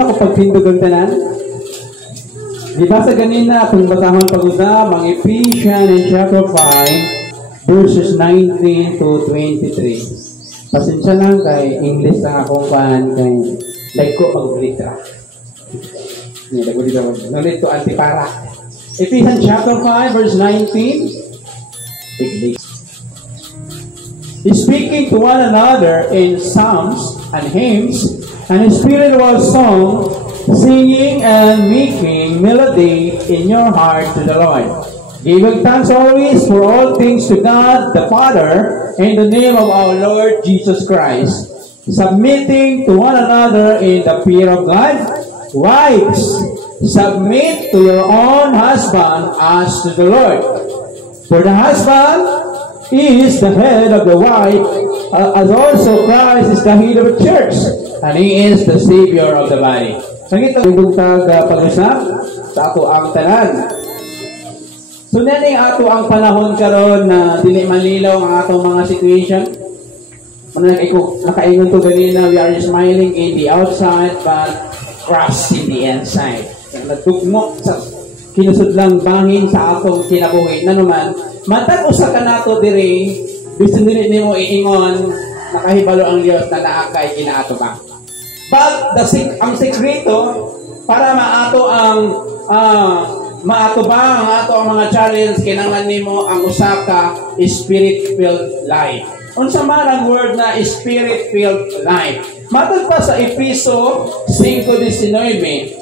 na ko pagpindog ang tanan. Di ba sa ganina, kung basahon pag-usap, ang Ephesians chapter 5, verses 19 to 23. Pasensya lang kay English lang akong paan kay like ko mag-litra. Nalit to antipara. Ephesians chapter 5, verse 19. Speaking to one another in psalms and hymns and spiritual song, singing and making melody in your heart to the Lord, giving thanks always for all things to God the Father in the name of our Lord Jesus Christ, submitting to one another in the fear of God. Wives, submit to your own husband as to the Lord. For the husband is the head of the wife, as also Christ is the head of the church, and He is the Savior of the body. Nangita yung pag-usap sa ato ang tanan. So naning ato ang panahon karon na dili malilaw ang atong mga situation. Nakaingon to ganina, we are smiling in the outside but crushed in the inside. Nagtugmok sa kinusudlang bangin sa atong kinabuhi na naman. Matag usa ka nato diri, bisan dili nimo iingon nakahibalo ang Dios na naakay kinaato ba. But ang sekreto para maato ang mga challenge kinahanglan nimo ang usa ka spirit-filled life. Unsa man ang word na spirit-filled life? Matag pa sa Efeso 5:19.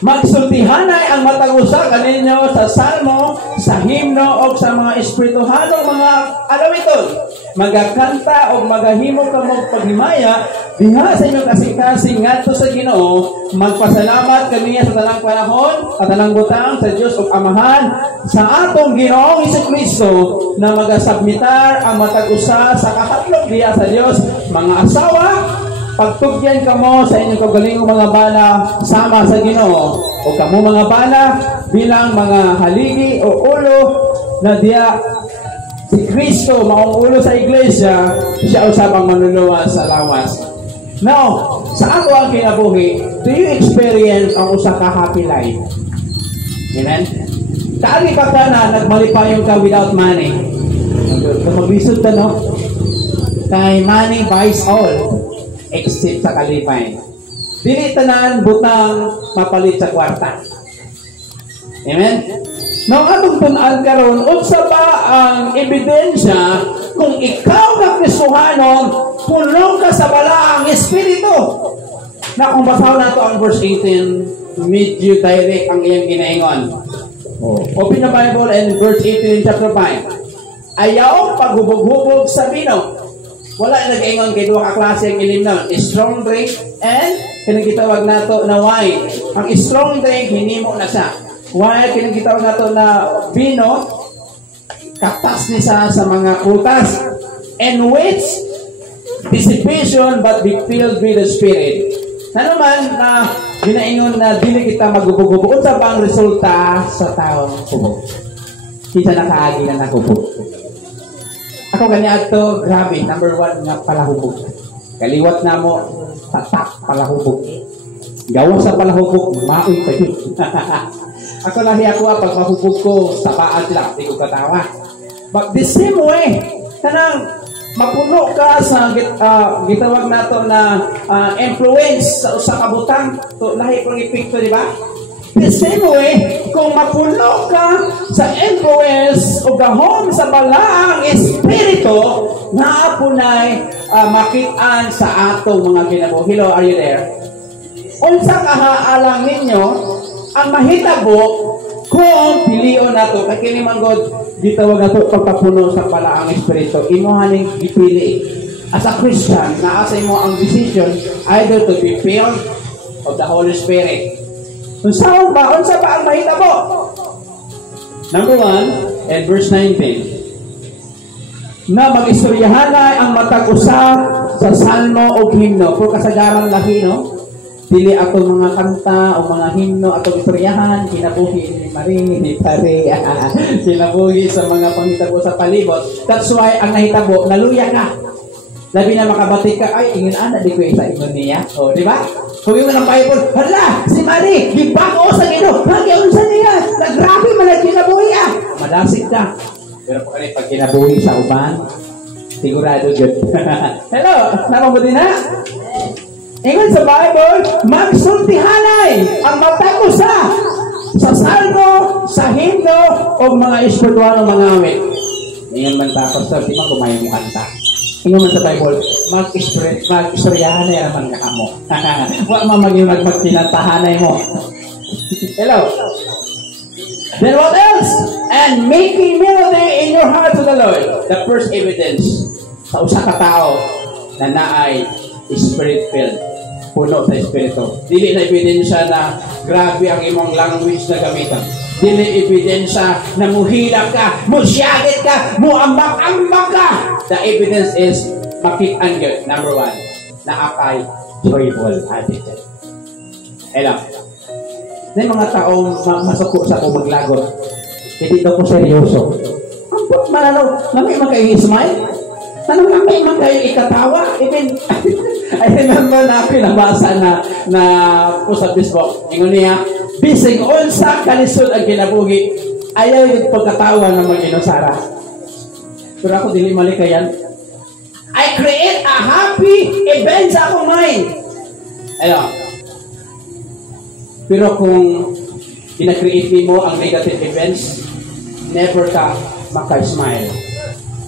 Magsultihanay ang matag usa kaninyo sa salmo, sa himno o sa mga espirituhanong mga alawiton. Magakanta o magahimo kamo paghimaya diha sa inyong kasing-kasing ngadto sa Ginoo. Magpasalamat kaniya sa tanang panahon at tanang butang sa Dios ug Amahan sa atong Ginoong Hesukristo na magasubmitar ang matag usa sa kahatlog diha sa Dios. Mga asawa, pagtugyan kamo sa inyong kaugalingong mga bana sama sa Ginoo o kamo mga bana bilang mga haligi o ulo na diya si Kristo maong ulo sa iglesia, siya usab ang manunua sa lawas. Now, sa ato ang kinabuhi, do you experience ang usa ka happy life? Amen? Kaagi pa ka na nagmalipayong ka without money. Maglisod ka, no? Kay money buys all except sa kalipay. Dili tanan butang mapalit sa kwarta. Amen? Nang atong tun-an karon, unsa ba ang ebidensya kung ikaw na Kristohanon puno ka sa balaang espiritu? Na kung basahon nato ang verse 18, medyo direct ang iyang ginaingon. Open the Bible and verse 18 in chapter 5. Ayaw paghubog-hubog sa bino. Wala nag-ingon kay duha ka klase ang ilimnon, strong drink and kinagitawag nato na wine. Ang strong drink hinimo na siya. Wine kinagitawag nato na vino, katas ni sa mga prutas. And which dissipation but be filled with the Spirit. Na naman na ginaingon na dili kita magubog-ubog. Unsa ba ang resulta sa taong hubog? Kita nakaagi na nakubog. Ako ganyan ito, grabe, number 1 nga palahubog. Kaliwat na mo, tatak, palahubog. Gawa sa palahubog, maoy pa yun. Ako lahi ako, pag mahubog ko, sapaan sila, hindi ko katawa. But the same way, kanang mapuno ka sa gitawag nato na influence sa kabutang, to lahi kong epekto, di ba? The same way, kung mapuno ka sa influence o gahom sa balaang espiritu, naapunay makitaan sa atong mga kinabuhi. Hello, are you there? Unsa kahaalang ninyo ang mahitabo kung pilion nato kay kini manggod gitawag nato pagpapuno sa balaang espiritu. Imo haning gipili as a Christian na asa imo ang decision either to be filled of the Holy Spirit. Unsa ba ang mahitabo? Number 1 and verse 19. Na mag-istoryahanay ang matag usa sa salmo o himno. Kung kasagaran lahi, no? Dili atong mga kanta o mga himno atong istoryahan, kinabuhi ni Marie, ni Pare, kinabuhi sa mga panghitabo sa palibot. That's why ang nahitabo, naluya ka. Labi na makabatik ka, ay, ingin anak, di ko isa ingon niya. O, di ba? Kung yung ng Bible, hala, si Mari, gibako sa Ginoo, nagyaunsa niya, nagrabe man ang kinabuhi ah. Madasig ka. Pero pag kinabuhi sa uban, sigurado good. Hello, namabuti na? Ingon sa Bible, magsultihanay ang mata ko sa salmo, sa himno, o mga espiritual ng mga awit. Ingon man tapos, di ba kumain mo kanta? Ingon man sa Bible, mag-istoryahanay naman ka mo. Huwag mo magpagtinatahanay mo. Hello? Then what else? And making melody in your heart to the Lord. The first evidence sa usa ka tao na naay spirit-filled. Puno sa espiritu. Dili na ebidensya na grabe ang imong language na gamitan. Dili ebidensya na muhilak ka, musyagit ka, muambak-ambak ka. The evidence is makit-an good. Number 1, na akay joyful attitude. Hello. May mga taong masuko sa ko maglagot. Hindi daw ko seryoso. Ang put mananaw, lamay magkayo-smile. Tanong lamay magkayo-ikatawa. Even, I remember na pinabasa na po sa Facebook. Ingon niya, bisig unsa kalisod ang kinabuhi, ayaw yung pagkatawa ng mag-inusara. Pero ako dili malikayan. I create a happy event sa akong mind. Ayun. Pero kung ina-create mo ang negative events, never ka maka-smile.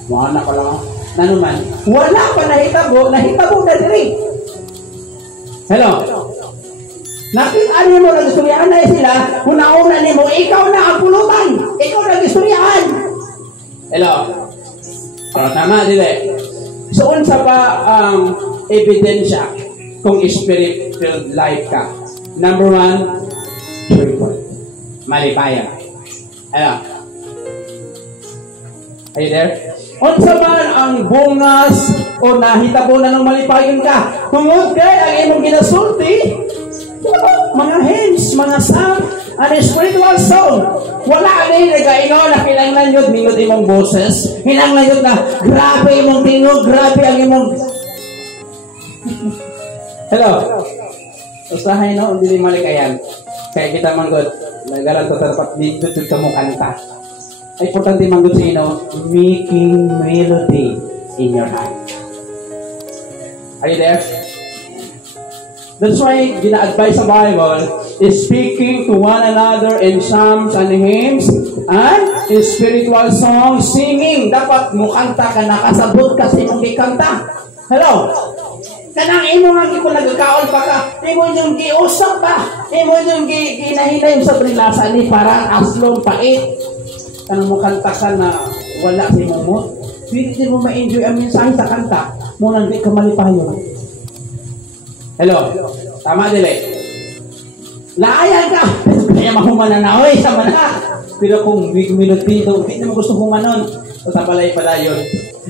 Mga anak ko lang. Nanuman, wala pa nahitabo na diri. Hello? Nakita niyo mo nag-istoryahan na sila, una-una niyo mo, ikaw na ang pulutan. Ikaw nag-istoryahan. Hello? Pero tama, dili. So, unsa ba ang ebidensya kung spirit-filled life ka? Number 1, joyful. Malipaya. Hello? Are you there? Unsa man ang bungas o nahitabo na ng malipayon ka? Tungod kay ang imong ginasulti, mga hymns, mga psalm, and spiritual song. Wala ani nagaingon na kinahanglan yun mingod imong boses. Kinahanglan yun na grabe imong tingog, grabe ang imong... Hello? Usahay no, hindi malikayan. Kaya kita manggod, nagalan to dapat dito ka mo kanta. Ay importante manggod sa ino, making melody in your heart. Are you there? That's why gina-advise sa Bible is speaking to one another in psalms and hymns and in spiritual songs, singing. Dapat mukanta ka, nakasabot ka sa imong gikanta. Hello? Kanang imo nga ko nagkaon pa ka, imo yung giusap pa, imo yung ginahinay sa prilasa ni parang aslong pait. Kanang mo kanta ka na wala si mo mo, hindi mo ma-enjoy ang mensahe sa kanta, muna hindi ka malipayon. Hello? Tama dili? Laayan ka! Kaya mahuman na naoy sa mana. Pero kung big minute dito, hindi mo gusto humanon. So sa palay-palayon,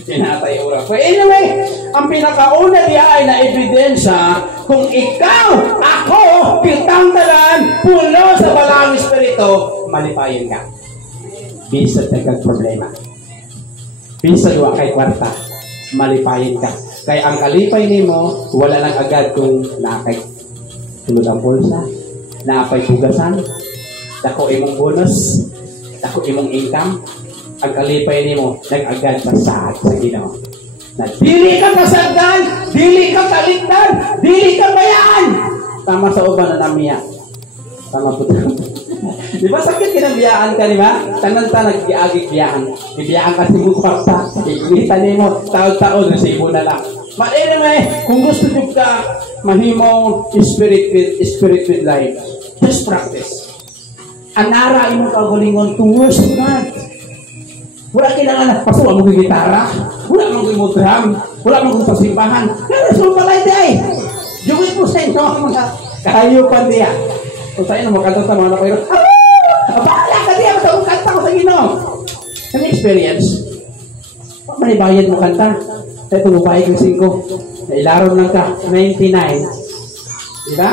tinatay ura. But anyway, ang pinakauna niya ay na ebidensya kung ikaw, ako, kitang talan, puno sa balang espiritu, malipayan ka. Bisag nagkag problema. Bisag wa kay kwarta, malipayan ka. Kaya ang kalipay nimo wala lang agad kung nakay tulad ang pulsa, naapay tugasan, dako imong bonus, dako imong income. Ang kalipay nimo nag-agad sa Ginoo. Na dili ka masagdan, dili ka kaligtan, dili ka bayaan. Tama sa uban na namiya. Tama po. Di ba sakit kinabiyaan ka, di ba? Tanan-tanan nag-iagig biyaan. Ibiyaan ka si Mukwarta. Ikita nimo, taon-taon, resibo na lang. But anyway, kung gusto nyo ka mahimong spirit with life, just practice. Anara imong kaugalingon to worship God. Wala kailangan pasuwa mo yung gitara, wala mo yung drum, wala mo yung pasimbahan. Kaya so palay day. Jugit mo sa inyo mga kahayupan diya. Kung sa'yo na makanta sa mga napayo, bahala ka diya, basta mo kanta ko sa Ginoo. Ang experience, pag manibayad mo kanta, ito mo bayad yung 5. Nailaron lang ka, 99. Diba?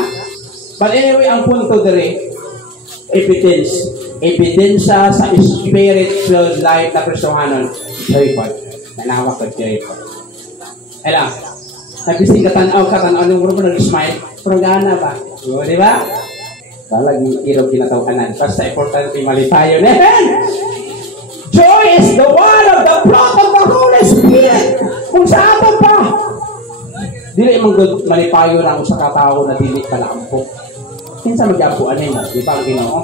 But anyway, ang punto dere, ebidensya sa spiritual life na Kristohanon, joyful. Nanawag ka joyful. Ela, nagising katanaw ng grupo nag-smile. Pero gana ba? O, di ba? Lagi irog kinatawanan. Basta importante malipayon. Joy is the one of the fruit of the Holy Spirit. Kung sa ato pa, dili mong malipayon ang sa katao na dili palampok. Kinsa mag-apuan mo, di ba ang Ginoo?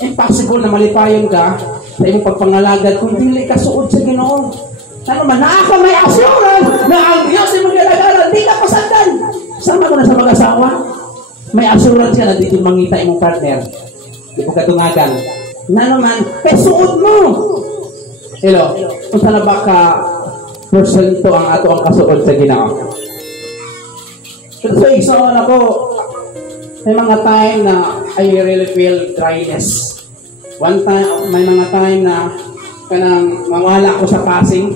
Impossible na malipayon ka sa imong pagpangalagad kung dili ka suod sa Ginoo. Ano man, naaka may assurance na ang Diyos ay mag-alagaran, di ka pasandan. Sama mo na sa mag-asawa. May assurance ka na di mangita imong partner. Di mo katungagan. Na naman, kay suod mo. Hello, kung sana ba ka porsyento ang ato ang kasuod sa Ginoo. So, igsoon ako, may mga time na I really feel dryness. One time, may mga time na kanang mawala ako sa passing.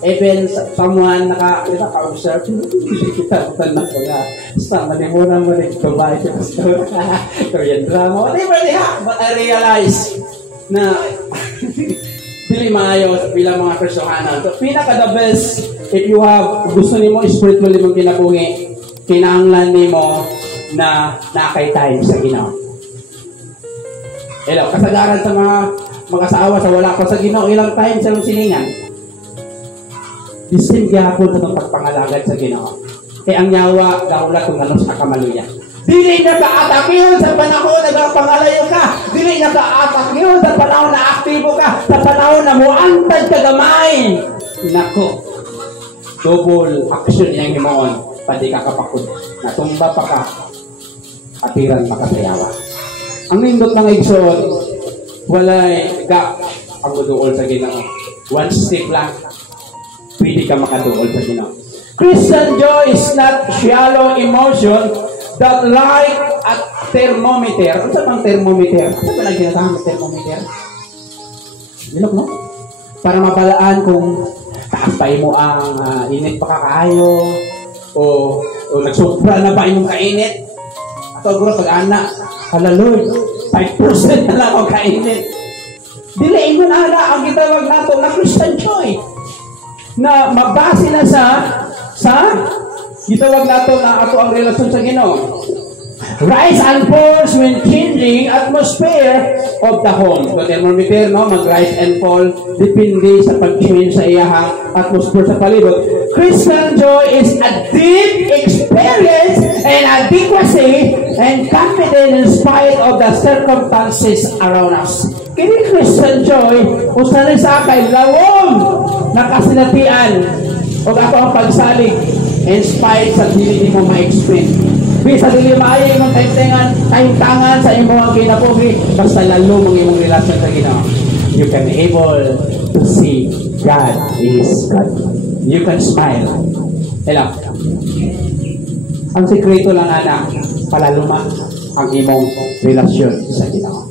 Even someone naka-observe, kita na ko na sa malimunan mo rin Dubai, Korean drama, whatever they have. But I realize na dili maayo bilang mga Kristohanan. So, pinaka-the best, if you have, gusto nimo spiritually mong kinabuhi, kinahanglan nimo na nakay time sa Ginoo. Hello, kasagaran sa mga mag-asawa sa wala ko sa Ginoo, ilang time sa siningan. Isin gyapon sa pagpangalagad sa Ginoo. Kay ang nyawa gaulat kung ano sa kamaluya. Dili na ka-atakyon sa panahon na nagpangalayo ka. Dili na ka-atakyon sa panahon na aktibo ka. Sa panahon na muantad ka gamay. Nako, double action yang himoon. Pati ka kapakod. Natumba pa ka. Atiran makasayawa. Ang nindot ng igsoon, walay ka ang duduol sa Ginoo. One step lang. Pwede ka makaduol sa Ginoo. Christian joy is not shallow emotion that like a thermometer. Ano sa pang thermometer? Ano ba lang ginatawag ng thermometer? Bilog, no? Para mabalaan kung taas mo ang init pa kakaayo o nagsupra na ba imong kainit. Ato guro pag-ana, hala Lord, 5% na lang ang kainit. Dili mo na ang gitawag nato na Christian joy. Na mabase na sa gitawag nato na ato ang relasyon sa Ginoo. Rise and falls when changing atmosphere of the home. So, thermometer, no? Mag-rise and fall depende sa pag-change sa iyahang atmosphere sa palibot. Christian joy is a deep experience and adequacy and confidence in spite of the circumstances around us. Kini Christian joy, usanin sa kay lawom nakasinatian o ato ang pagsalig in spite sa dili mo ma-explain. Bisa dili maayo imong taintangan sa imong kinabuhi basta lalo mong imong relasyon sa Ginoo. You can able to see God is God. You can smile. Hello. Ang sekreto lang anak, palaluma ang imong relasyon sa Ginoo.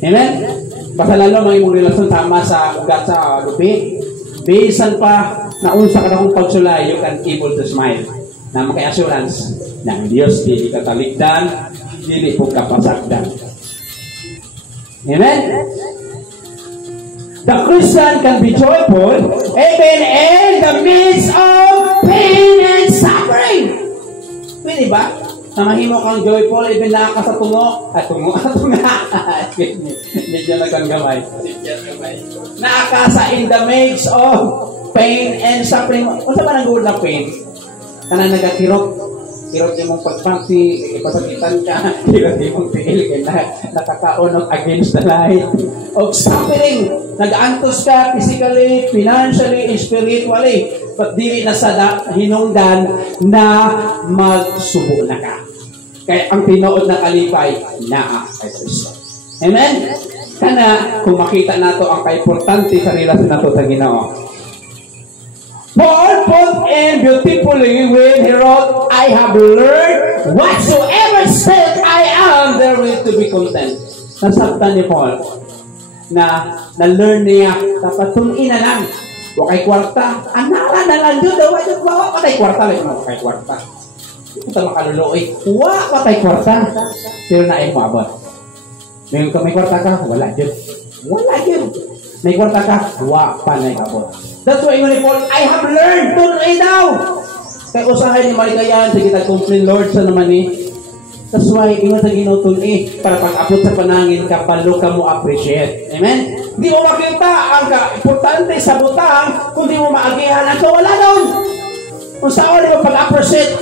Amen? Basta lalo ang imong relasyon tama sa ugat sa lupi. Bisan pa na unsa ka na kong pagsulay, you can able to smile. Na maki-assurance na ang Diyos dili ka talikdan, dili po kapasakdan. Amen? The Christian can be joyful even in the midst of pain and suffering. Pwede ba? Na mahimo kang joyful even na ka sa tungo. Tungo. Medyo nagkanggamay. Nakasa in the midst of pain and suffering. Unsa ba nang na pain? Kana nagakirot. Kirot yung mong pagpangsi, ipasakitan ka, kirot yung mong tiil, kaya nakakaunong against the light. Of suffering, nag-antos ka physically, financially, spiritually, but dili na sa hinungdan na magsubo na ka. Kaya ang tinuod na kalipay, naa kay Kristo. Amen? Kana, kung makita nato ang kaimportante sa relasyon nato sa Ginoo. Paul put in beautifully when he wrote, I have learned whatsoever state I am, therewith to be content. Nasabtan ni Paul na na-learn niya, dapat tungin na lang. Wakay kwarta. Anala na lang yun. Wala patay kwarta. Wakay kwarta. Ito makaluloy. Wala patay kwarta. Pero na ay maabot. Ngayon ka may kwarta ka, wala yun. Wala yun. May kwarta ka, wala pa na abot. That's why ni Paul, I have learned to lay down. Kaya usahay ni maligayan, sige tag-complain, Lord, sa naman ni. That's why, ingat ang ginutun para pag-abot sa panangin ka, palo ka mo appreciate. Amen? Hindi mo makita ang importante sa butang kung di mo maagihan ang wala doon. Kung saan mo pag-appreciate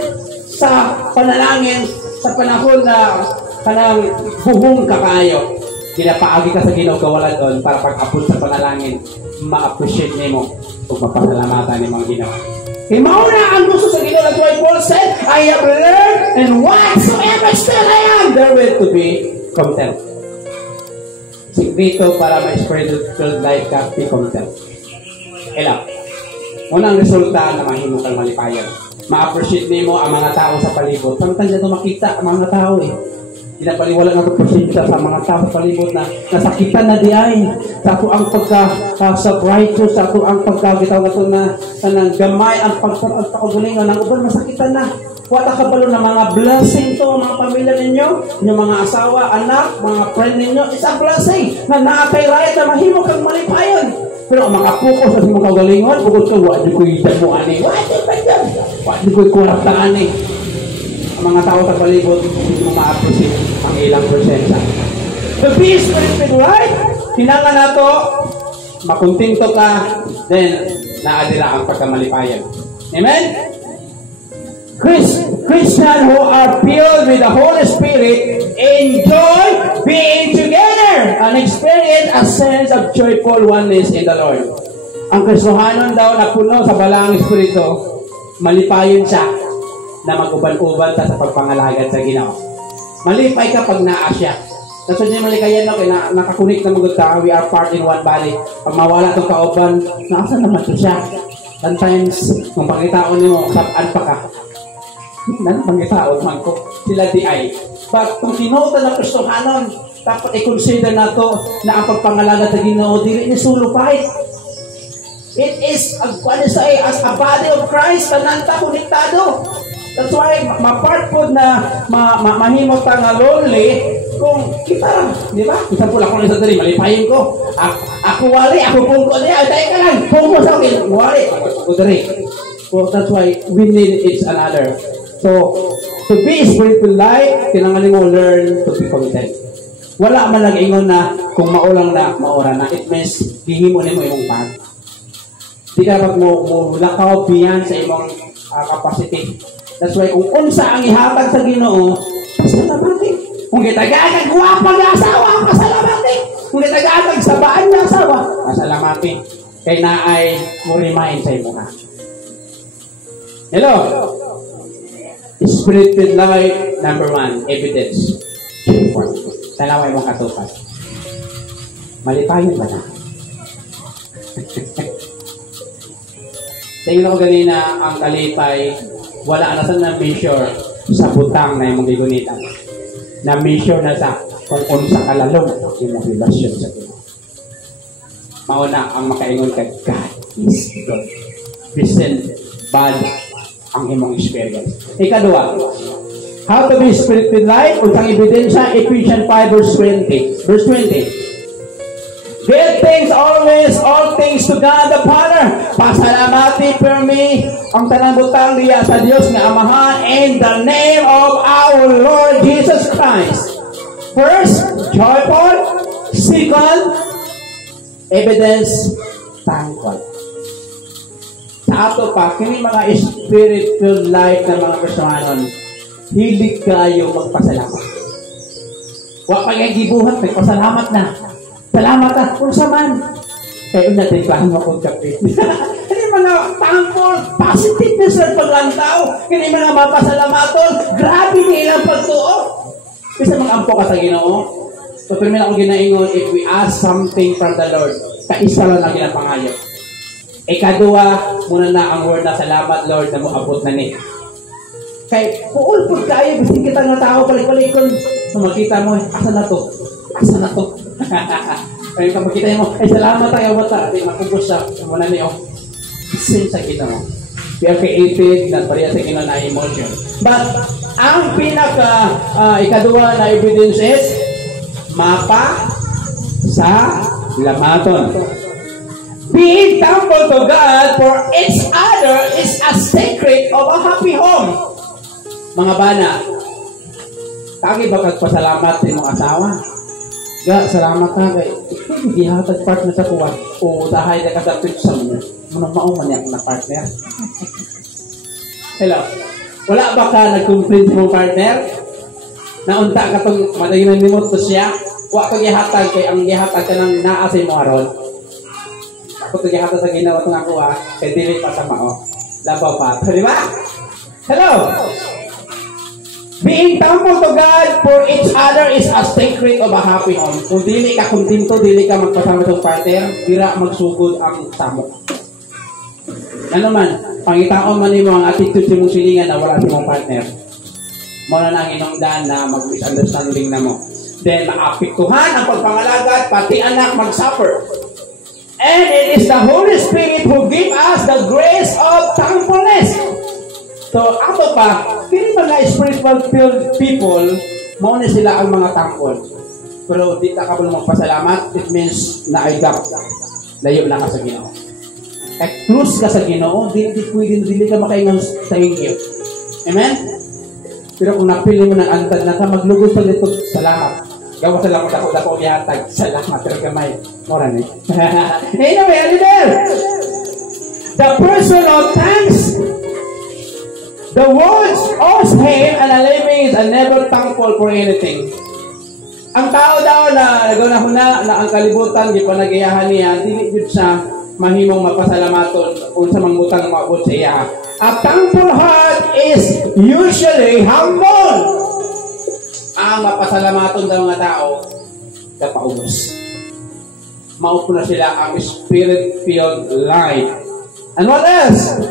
sa panalangin, sa panahon na kanang buhong ka kayo. Ginapaagi ka sa Ginoo kawala doon para pag-abot sa panalangin, ma-appreciate nimo o mapasalamatan ni mga Ginoo. Kaya mauna ang gusto sa Ginoo. That's why Paul said, I have learned and whatsoever still I am, therewith to be content. Sigrito para may spiritual life ka, be content. Ela, unang resulta na mahimo kang malipayan. Ma-appreciate nimo ang mga tao sa palibot. Samtang dito makita ang mga tao Pinapaliwala na ito presensya sa mga tao sa palibot na nasakitan na diay. Sa ito ang pagka-righteous, sa ito ang pagkagitaw na ito na gamay ang pagkakagulingan ng uban, masakitan na. Wala ka balo na mga blessing to, mga pamilya ninyo, yung mga asawa, anak, mga friend ninyo, it's a blessing na naakay rayat na mahimo kang malipayon. Pero ang mga puko sa simong kagalingon, bukod ka, wadi ko itan mo ani. Wadi ko ikurap na ani. Ang mga tao sa palibot, hindi mo ma-appreciate ang ilang presensya. The peace with life, hinangan na to, makuntinto ka, then naadira ang pagkamalipayan. Amen? Christians who are filled with the Holy Spirit enjoy being together and experience a sense of joyful oneness in the Lord. Ang Kristohanon daw na puno sa balang Espiritu, malipayon siya na mag-uban-uban sa pagpangalagad sa Ginoo. Malipay ka pag naa siya. That's why malikayan no, kaya nakakunik na magod ka, we are part in one body. Pag mawala itong kauban, naasan naman ito siya. Sometimes, kung pangitaon mo, sabaan pa ka. Pangitaon man ko, sila di ay. But kung tinuta na Kristohanon, dapat i-consider na to na ang pagpangalagad sa Ginoo, dili ni sulupay. It is, as a body of Christ, tananta konektado. That's why, ma-part po na mahimot ka nga lonely kung kita, di ba? Isa po lang kung isa dali, malipayin ko. Ako wali, ako pungko niya. Dahil ka lang, pungko sa akin. Wali, ako dali. So that's why we need each another. So, to be spiritual life, kailangan mo learn to be content. Wala man lang ingon na kung maulang na, maura na. It means, hihimo mo imong pag. Di ka dapat mo lakaw beyond sa imong capacity. That's why, kung unsa ang ihatag sa Ginoo, pasalamati. Kung kitagagag guwapang na asawa, pasalamati. Kung kitagagag sabaan na asawa, pasalamati. Kay naay mo remind sa imo na. Hello? Spirit-filled life, number 1, evidence. Talaway mong katupas. Malipayon ba na? Tingnan ko ganina ang kalipay, wala na sa na-measure sa butang na yung gigunitan. Na-measure na sa kung unsa kalalong yung relasyon sa Ginoo. Mauna ang makaingon ka, God is good. Present bad ang imong experience. Ikadua, how to be spirit-filled life? Unsang ebidensya, Ephesians 5 verse 20. Verse 20. Give thanks always, all things to God the Father. Pasalamati per me ang tanang butang diya sa Dios nga Amahan in the name of our Lord Jesus Christ. First, joyful. Second, evidence, thankful. Sa ato pa, kini mga spiritual life ng mga Kristohanon, hilig kayo magpasalamat. Wa pa yung gibuhat, magpasalamat na. Salamat ka, kung saman. Kaya natin kahit akong kapit. Hindi mga thankful, positiveness ng paglantaw. Hindi mga mapasalamaton. Grabe nilang pagtuo. Kasi mag-ampo ka sa Ginoo. So, pero akong ginaingon, if we ask something from the Lord, kaisa lang ang ginapangayo. Ikadua, muna na ang word na salamat, Lord, na mo abot na ni. Kaya, puul po kayo, gusto kita nga tao, balik-balikon. So, makita mo, asa na to? Asa na to? Kaya pag makita mo, ay salamat tayo bata. Hindi makubos siya. Muna niyo. Sin sa kita mo. We are created na pareha sa kita na emotion. But, ang pinaka ikadua na evidence is mapa sa lamaton. Being thankful to God for each other is a secret of a happy home. Mga bana, kagi ba kagpasalamat sa imong asawa? Ga, salamat ka kay gihatag partner sa kuwa. O dahay na kadapit sa mo. Manong man yak na partner. Hello. Wala ba ka nag-complain sa mong partner? Naunta ka pag madaginan ni mo to siya? Wa ko gihatag kay ang gihatag ka nang naa sa imong aron. Ako to gihatag sa ginawa tong ako kay dili pa sa mao. Labaw pa. Di ba? Hello. Being thankful to God for each other is a secret of a happy home. Kung dili ka kontento, dili ka magpasama sa partner, dira magsugod ang tamo. Ano man, pangitaon man nimo ang attitude sa mong silingan na wala sa mong partner. Muna na ang inungdan na mag-misunderstanding na mo. Then, maapektuhan ang pagpangalagat, pati anak mag-suffer. And it is the Holy Spirit who give us the grace of thankfulness. So, ato pa, kini mga spiritual-filled people, mauna sila ang mga thankful. Pero di ka pa magpasalamat, it means na ay gap. Layo lang ka sa Ginoo. Kaya close ka sa Ginoo, dili ka makaingon sa inyo. Amen? Pero kung napili mo ng antad na ka, maglugos sa dito, salamat. Gawa salamat ako ihatag. Salamat, pero gamay. Moran eh. Anyway, ano there? The person of thanks, the words always him and a living is never thankful for anything. Ang tao daw na naguna na ang kalibutan, di pa nagayahan niya, dili yun siya mahimong mapasalamaton o sa mangbutang maabot sa iya. A thankful heart is usually humble. Ang mapasalamaton ng mga tao, kapaubos. Maupo na sila ang spirit-filled life. And what else?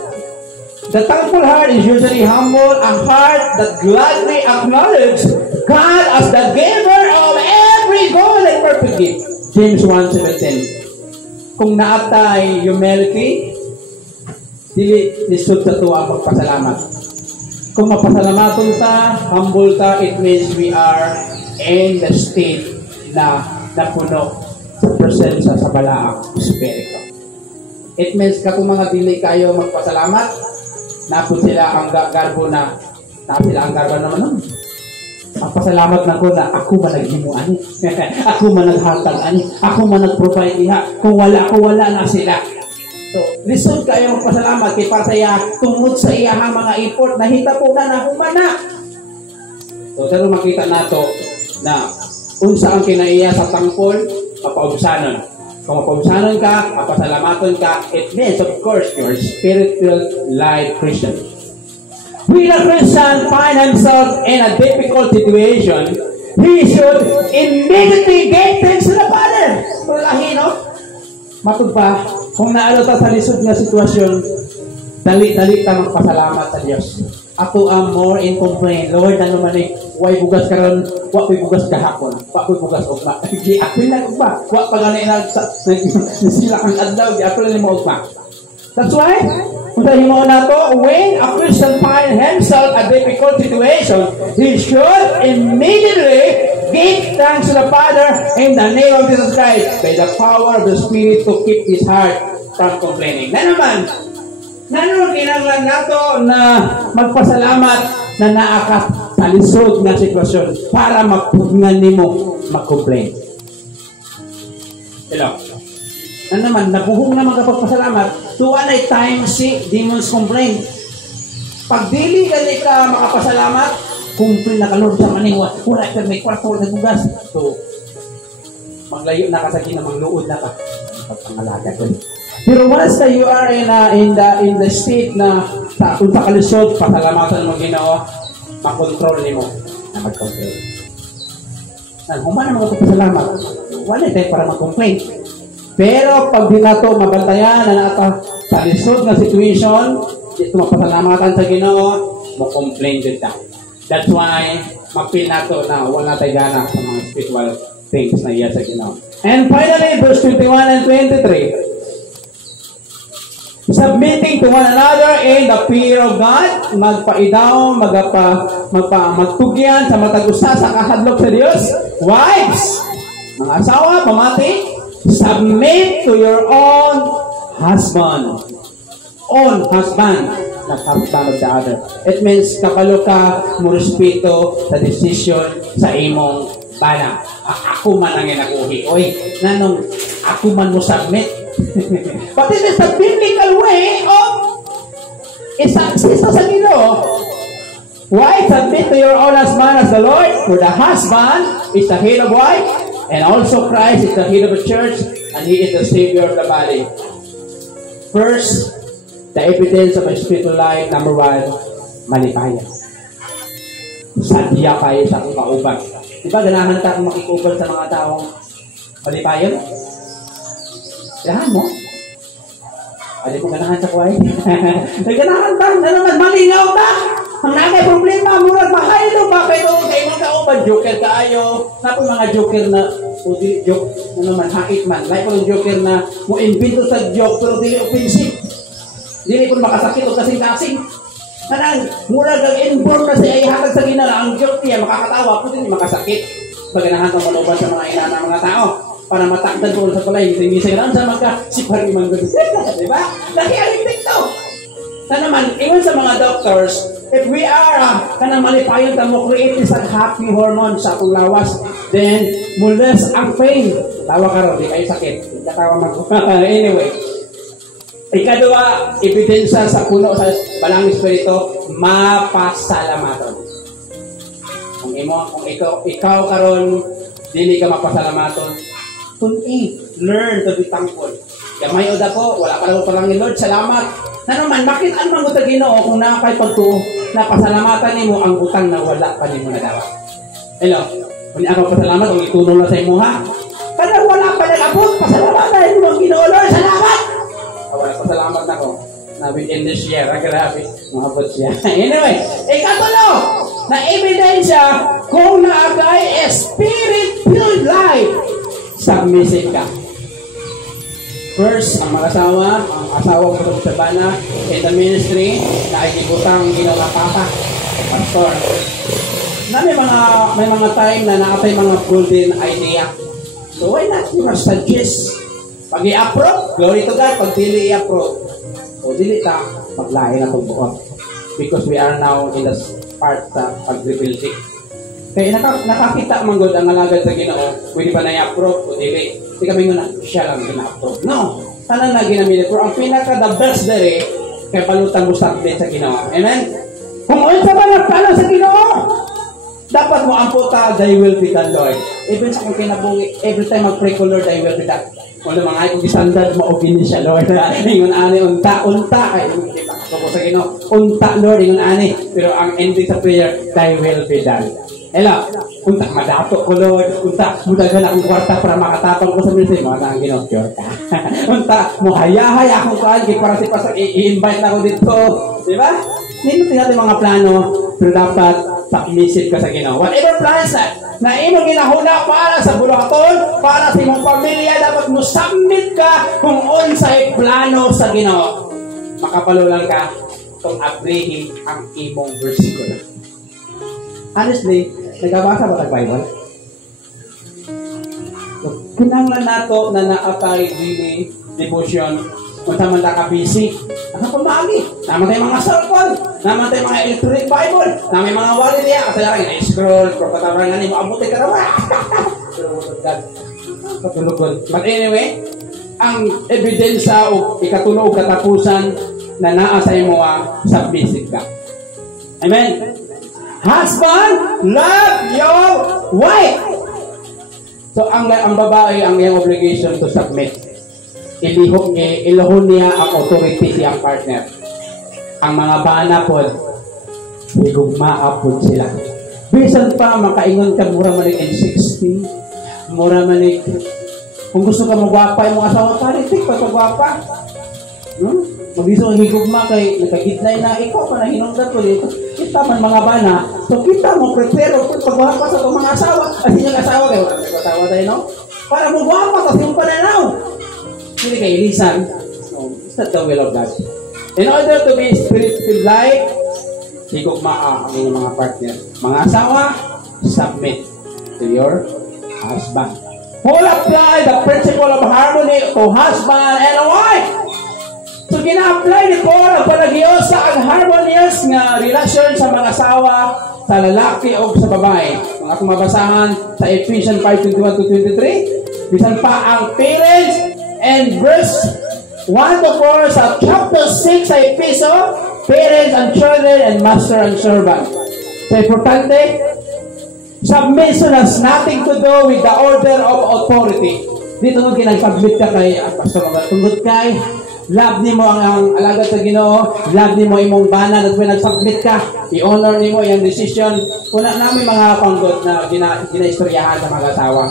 The thankful heart is usually humble, a heart that gladly acknowledges God as the giver of every good and perfect gift. James 1:17. Kung naatay humility, dili lisod sa tuwa ang pagpasalamat. Kung mapasalamaton ta, humble ta, it means we are in the state na napuno sa presensya sa balaang Espiritu. It means kung mga dili kayo magpasalamat, napun sila ang garbo na sila ang garbo naman. Magpasalamat na ko na ako man naghimuan. Ako man naghatag ani. Ako man nag-provide niya. Kung wala ako, wala na sila. So, lisod kayo magpasalamat kay para saya tungod sa iya ang mga effort na hita po na humana. So, pero makita nato na unsa ang kinaiya sa tangkol, mapaubusanon. Kung mapaubusanon ka, mapasalamaton ka, it means, of course, you're a spirit-filled life Christian. When a Christian find himself in a difficult situation, he should immediately give thanks to the Father. So, lahi, no? Matod pa, kung naano ta sa lisod nga sitwasyon, dali-dali ta magpasalamat sa Diyos. Ako am more in complaint. Lord, ano man eh, why bugas karon, wa ko'y bugas kahapon, wa ko'y bugas ugma. Di ako lang ugma, wa pa gani na sila ang adlaw, di ako lang mo ugma. That's why, kung tayo mo na to, when a Christian find himself a difficult situation, he should immediately give thanks to the Father in the name of Jesus Christ by the power of the Spirit to keep his heart from complaining. Na naman, kinanglan nato na magpasalamat na naakat sa lisod nga sitwasyon para mapugngan nimo mag-complain. Hello. Na naman, nabuhong naman kapag pasalamat, tuwa na time si demons complain. Pag dili gali ka makapasalamat, complain na kalor sa maniwa, wala ka may kwarto na bugas. So, maglayo na ka sa kinamang luod na ka. Pagpangalaga ko. Pero once na you are in the state na kung sa kalisod, pasalamatan mo Ginoo, makontrol nimo na mag-complain. Humana mga pasalamat, wala tayo para mag-complain. Pero pag di nato mabantayan na nata sa lisod nga situation, dito mapasalamatan sa Ginoo, mo-complain din ta. That's why mapil nato na wala tayo gana sa mga spiritual things na iya sa Ginoo. And finally, verse 21 and 23. Submitting to one another in the fear of God, magpaidaw, magtugyan sa matag-usa sa kahadlok sa Dios. Wives, mga asawa, pamati, submit to your own husband. All husband na kapitan of the other. It means kapalo ka mo respeto sa decision sa imong bana. Ako man ang inakuhi. Oy, nanong ako man mo submit. But it is the biblical way of isa-access sa Ginoo. Wife, submit to your own husband as the Lord, for the husband is the head of wife, and also Christ is the head of the church, and He is the Savior of the body. First, the evidence of a spiritual life, number 1, malipaya. Sadya kayo sa akong kauban. Diba, ganahan ta kung makikuban sa mga taong malipayan? Ganahan mo? Hindi ko ganahan sa kuway. Ganahan ta, na naman, malingaw ta! Ang nakay problema, murag mahaylo ba kayo kay mga kauban, joker kaayo. Na po mga joker na, o di, joke, na naman, hakit man. Like po yung joker na, mo invento sa joke, pero dili offensive. Dili po makasakit o kasing-kasing. Kanang, murag ang inborn na siya ay hatag sa ginala, ang joke niya, makakatawa, po din makasakit. Paganahan ng manuban sa mga ina ng mga tao. Para matakdan ko sa palay, mising-mising lang sa magka-sipari man gano'n. Diba? Laki ang ipikto. Na naman, iwan sa mga doctors, if we are kanang malipayon ta mo create isang happy hormone sa atong lawas, then mules ang pain. Tawa ka ron, di kayo sakit. Katawa mag anyway. Ikadua, ebidensya sa puno sa balang espiritu, mapasalamaton. Kung ikaw karon dili ka mapasalamaton, learn to be thankful. Gamay o dako, wala ka lang parang ni Lord, salamat. Na naman, bakit ang mga Ginoo kung nakakay pagtuo, napasalamatan nimo ang utang na wala pa nimo nadawa. Hello, kung ako pasalamat, kung itulong na sa imo ha. Kada wala pa nag-abot, pasalamatan mo ang Ginoo, Lord, salamat! Wala pasalamat ako. Na within this year, grabe, maabot siya. Anyway, ikatulo, na ebidensya kung naagay spirit-filled life, submissive ka. First, ang mag-asawa, ang asawa ko sa bana, in the ministry, na ay ibutang ginawa papa, pastor. Na may mga time na nakatay mga golden idea. So why not? You must suggest. Pag i-approve, glory to God. Pag dili i-approve, o dili ta, maglain na itong buot. Because we are now in the part sa pag-rebuilding. Kaya nakakita man God ang alagad sa Ginoo, pwede ba na i-approve o dili? Hindi kami nga siya lang gina-approve. No! Tanan na ginamili. Pero ang pinaka-the best dere, kaya palutan mo submit sa Ginoo. Amen? Kung unsa ba nagpala sa Ginoo, dapat mo amputa, thy will be done, Lord. Even sa kung kinabungi, every time mag-pray ko, Lord, thy will be done. Kung mga ay kung isandad, maugin siya, Lord. Ingon ani, unta. Ay, hindi pa ako sa Ginoo. Unta, Lord, ingon ani. Pero ang ending sa prayer, thy will be done. Hello, unta madato ko, Lord. Unta mudagan akong kwarta para makatapang ko sa ministry. Mga nang ginokyor ka. Unta muhayahay akong kaan kay para si pastor i-invite na ako dito. Di ba? Hindi natin mga plano, pero dapat submissive ka sa Ginoo. Whatever plans na imong ginahuna para sa bulaton, para sa imong pamilya, dapat mo submit ka kung unsay plano sa Ginoo. Makapalulang ka kung abrihin ang imong versikulo. Honestly, nagabasa ba tag-Bible? So, kinanglan nato na naatay daily devotion kung taman ka busy. Ano pumagi? Naman tayo mga cellphone, naman tayo mga electronic Bible, naman mga wallet niya, kasi lang scroll, propataran nga ni mo, abutin ka naman. But anyway, ang ebidensya o ikatunog katapusan na naa sa imo submissive ka. Amen? Husband, love your wife. So, ang babae, ang iyang obligation to submit. Ilihon niya ang authority siyang partner. Ang mga bana po, higugmaa po sila. Bisan pa, makaingon ka, mura manik N60, mura manik, kung gusto ka magwapa, yung mga asawa pa, itik pa magwapa. Mag-iso ang higugma kay nagkagitnay na ikaw pa na hinungdan ko dito. Kita man mga bana, so kita mo prepare kung pagwapa sa itong mga asawa. Kasi yung asawa kayo, asawa tayo, no? Para magwapa kasi yung pananaw. Hindi kayo lisan. No, it's not the will of God. In order to be spirit-filled life, higugma ang inyong mga partner. Mga asawa, submit to your husband. Who apply the principle of harmony to husband and wife. So, gina-apply ni Paul ang palagiyos sa ang harmonious nga relasyon sa mga asawa, sa lalaki o sa babae. Kung akong mabasahan sa Ephesians 5:21-23, bisan pa ang parents and verse 1-4 sa chapter 6 sa Episo, parents and children and master and servant. So, importante, submission has nothing to do with the order of authority. Dito mo kinag-submit ka kay Pastor Robert. Tungod kay, love ni mo ang alagad sa Ginoo, love ni mo imong bana at when nag-submit ka, i-honor ni mo yung decision. Kuna namin mga panggot na gina-istoryahan sa mga asawa.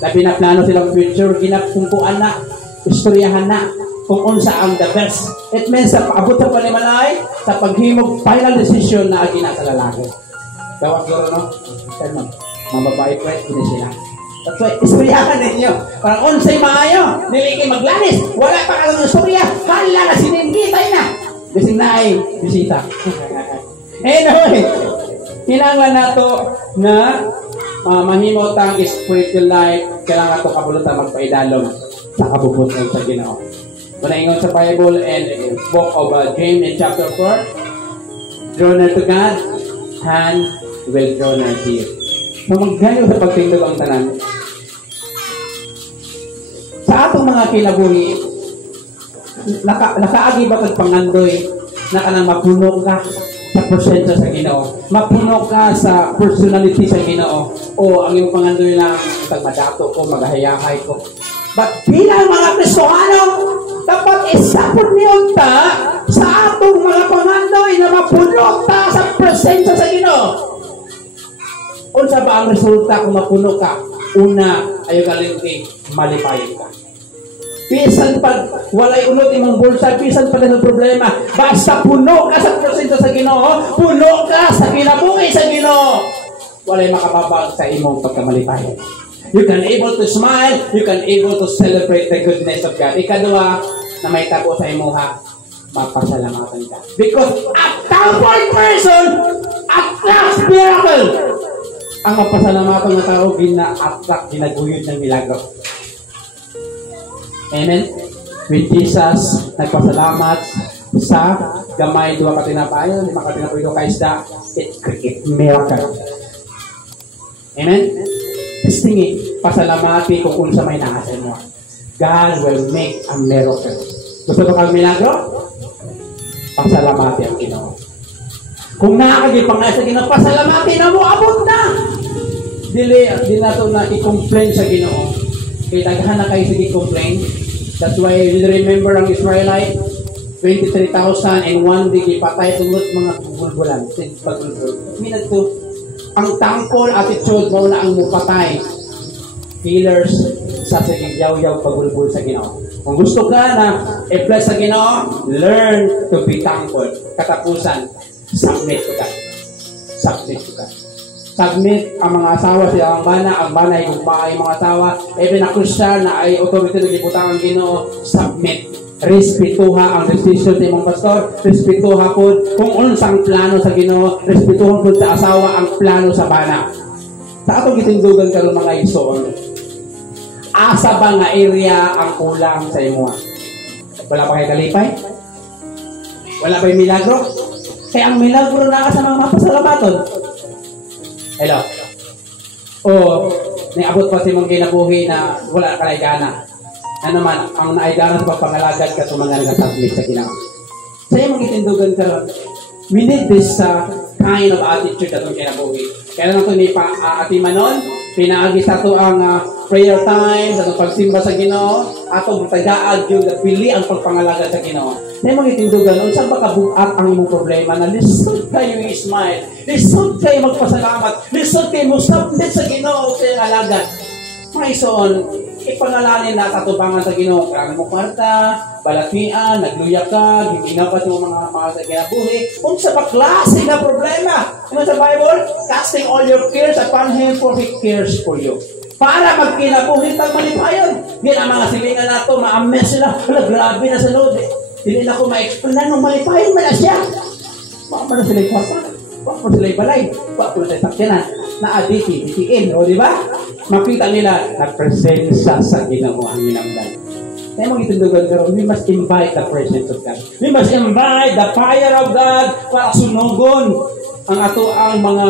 Na pinaplano silang future, ginapumpuan na, istoryahan na, kung unsa ang the best. It means sa abot sa panimalay, sa paghimog final decision na agina sa lalaki. Dawas guro, no? Mga babae po, hindi sila. That's why, istoryahan ninyo. Parang unsay maayo, niliki maglanis, wala pa ka ng istorya, hala na siningkitay na. Bising na ay bisita. Anyway, kailangan nato na mahimot ang spiritual life, kailangan nato kabulutan magpaidalong sa kabubutan sa Ginoo. Kung naingon sa Bible and book of James in chapter 4, draw near to God, hand will draw near to you. So magganyo sa pagtindog ang tanan. Sa atong mga kinabuhi, nakaagi ba kag pangandoy na kanang mapuno ka sa presensya sa Ginoo, mapuno ka sa personality sa Ginoo, o ang iyong pangandoy lang tagmadato ko, magahayahay ko. But bilang mga Kristohano, dapat isapot niyo ta sa atong mga pangandoy na mapuno ta sa presensya sa Ginoo. Unsa ba ang resulta kung mapuno ka? Una, ayo galinti, malipayon ka. Pisan pag walay unod imong bulsa, pisan pa ng problema. Basta puno ka sa presensya sa Ginoo, puno ka sa kinabuhi sa Ginoo. Walay makababag sa imong pagkamalipayon. You can able to smile, you can able to celebrate the goodness of God. Ikadua, na may tabo sa imuha, mapasalamatan ka. Because a thankful person attracts miracle. Ang mapasalamatan na tao, gina-attract, ginaguyod ng milagro. Amen? With Jesus, nagpasalamat sa gamay, 2 katinapayo, 5 katinapayo ka isda, it create miracle. Amen? Testingin, pasalamati kung unsa may naasin mo. God will make a miracle. Gusto ba kang milagro? Pasalamati ang Ginoo. Kung nakakagipang na sa Ginoo, pasalamati na mo, abot na! Di na ito na i-complain sa Ginoo. Kaya daghan na kayo sige complain. That's why you remember ang Israelite, 23,000 and one day ipatay tungod mga bulbulan. Minad to, ang thankful attitude mo na ang mupatay. Healers sa sige yaw-yaw pagulbul sa Ginoo. Kung gusto ka na i-bless sa Ginoo, learn to be thankful. Katapusan, submit to God. Submit to God. Submit ang mga asawa sa ang bana ay gugmaay mga asawa, even na Christian na ay authority na gibutang ang Ginoo, submit. Respetuha ang decision sa imong pastor, respetuha po kung unsang plano sa Ginoo, respetuha po sa asawa ang plano sa bana. Sa atong gitindugan karon mga igsoon, asa ba nga area ang kulang sa imo? Wala pa kay kalipay? Wala pa yung milagro? Kaya ang milagro na sa mga mapasalamaton. Hello. O, niabot pa si mong kinabuhi na wala ka naigana. Ano man, ang naigana sa pagpangalagad ka sa mga nag-submit sa Ginoo. Sa iyong itindugan ka ron, we need this kind of attitude atong kinabuhi. Kaya nato ni atimanon, pinaagi sa ito ang prayer time, sa itong pagsimba sa Ginoo, atong tagaag yung pili ang pagpangalagad sa Ginoo. Sa iyong itindugan, unsan ba kabuat ang imong problema na lisod kayo i-smile, lisod kayo magpasalamat, lisod kayo musabit sa Ginoo sa iyong alagad. Mga isoon, ipangalalin na katubangan sa Ginoo. Kaya mo kwarta, balatian, nagluya ka, ginawa ka sa mga sa kinabuhi. Kung sa paklase na problema, ano sa Bible? Casting all your cares upon Him for He cares for you. Para magkinabuhi tag malipayon. Hindi na mga silingan na ito, ma-ames sila. Wala, grabe na sa load. Hindi na ko ma-explain na nung malipayon mo na siya. Baka mo na sila yung kwarta. Baka mo sila yung balay. Baka mo sila sakyanan. Na-aditi, DTN, o di ba? Makita nila, nagpresensya sa Ginoo ang minamdan. Kaya mga itundugan karon, we must invite the presence of God. We must invite the fire of God para sunugon ang ato ang mga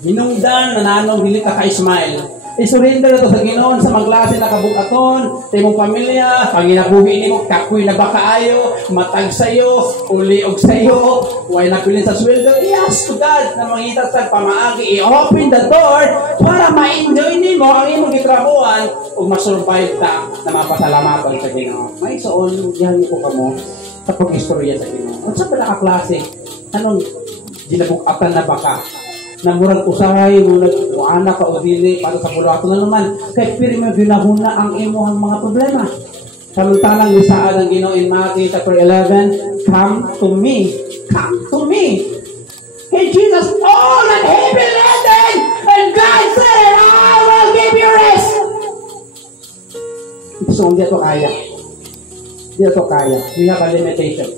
hinungdan na nanong dili ka ka-smile. I-surrender na to sa Ginoon sa maglasin na kabukaton, sa imong pamilya, panginabuhi nimo, kakoy na ba kaayo, matag sa'yo, uli og sa'yo, huwag na pilin sa sweldo. I-ask to God na mangita sa pamaagi, i-open the door para ma-enjoy nimo ang imong gitrabuhan o masurvive ta na mapasalamatan sa Ginoon. May soon, yan ko kamo sa pag-istorya sa Ginoon. At sa pala ka-klase, anong ginabukatan na baka? Na murag usahay mo nag-anak ka o dili para sa bulato na naman kay pili mo ginahuna ang imuhang mga problema. Samantalang lisaan ang Ginoo in Matthew chapter 11, come to me, come to me. Hey Jesus, all and heavy laden, and God said, I will give you rest. So, hindi ito kaya. Hindi ito kaya. We have a limitation.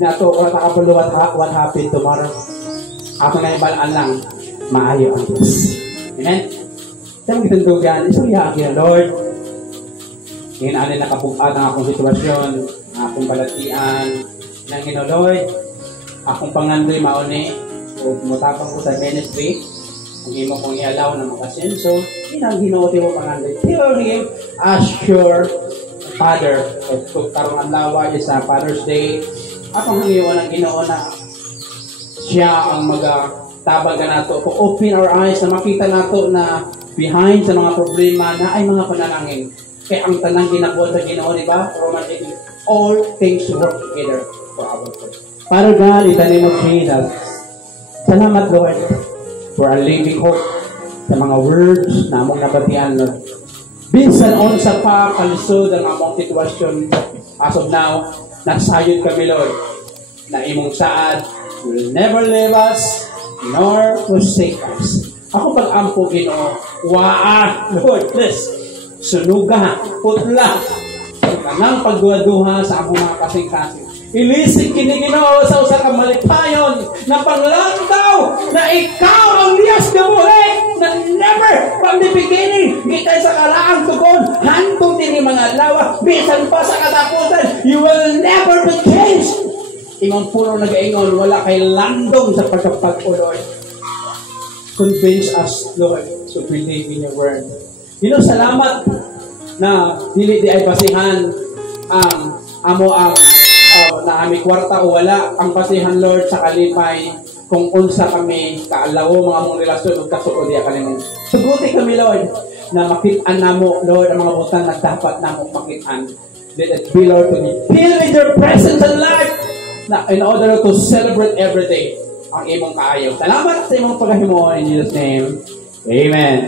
Na ito, kung nakapalo what happened tomorrow. Ako na ibalaan lang, maayo ang Diyos. Amen? Sa mga itundugan, isurya ang Ginoo, Lord. Ngayon, alin nakabukat ang akong sitwasyon, ang akong balatian, ng Ginoo, Lord. Akong pangandoy mauni, o mutapang ko sa ministry, kung imo kong i-allow na makasenso, yun ang Ginoo, mo pangandoy. Tell Him, as your Father, kung karong anlawa sa Father's Day, akong hangiwan ang Ginoo na siya ang magtabag na nato to open our eyes na makita nato na behind sa mga problema na ay mga panalangin. Kaya ang tanang ginagawa sa Ginoo, di ba? Romans 8, all things work together for our good. Father God, in the name of Jesus, salamat Lord for a living hope sa mga words na among nabatian, Lord. Binsan on sa pa kalisod ang among sitwasyon as of now, nagsayod kami Lord na imong saad will never leave us nor forsake us. Ako pag-ampo Ginoo, Lord, please, sunuga, putla, kanang pagduha-duha sa akong mga kasing-kasing. Ilisig kini Ginoo sa usa ka malipayon na panglantaw na ikaw ang liyas na buhi na never from the beginning kita sa kalaang tugon hantong tini mga lawa bisan pa sa katapusan, you will never be changed. Imong puno nag-ingon, wala kay landong sa pagkapag-o, Lord. Convince us, Lord, to believe in your word. Salamat na dili di ay basihan ang amo ang na aming kwarta o wala ang basihan, Lord, sa kalipay kung unsa kami kaalawo mga mong relasyon o kasuko diya kanimong. Suguti kami, Lord, na makitaan namo, Lord, ang mga butang na dapat namo makitaan. Let it be, Lord, to be filled with your presence and life na in order to celebrate every day ang imong kaayo. Salamat sa imong paghimuon in Jesus' name. Amen.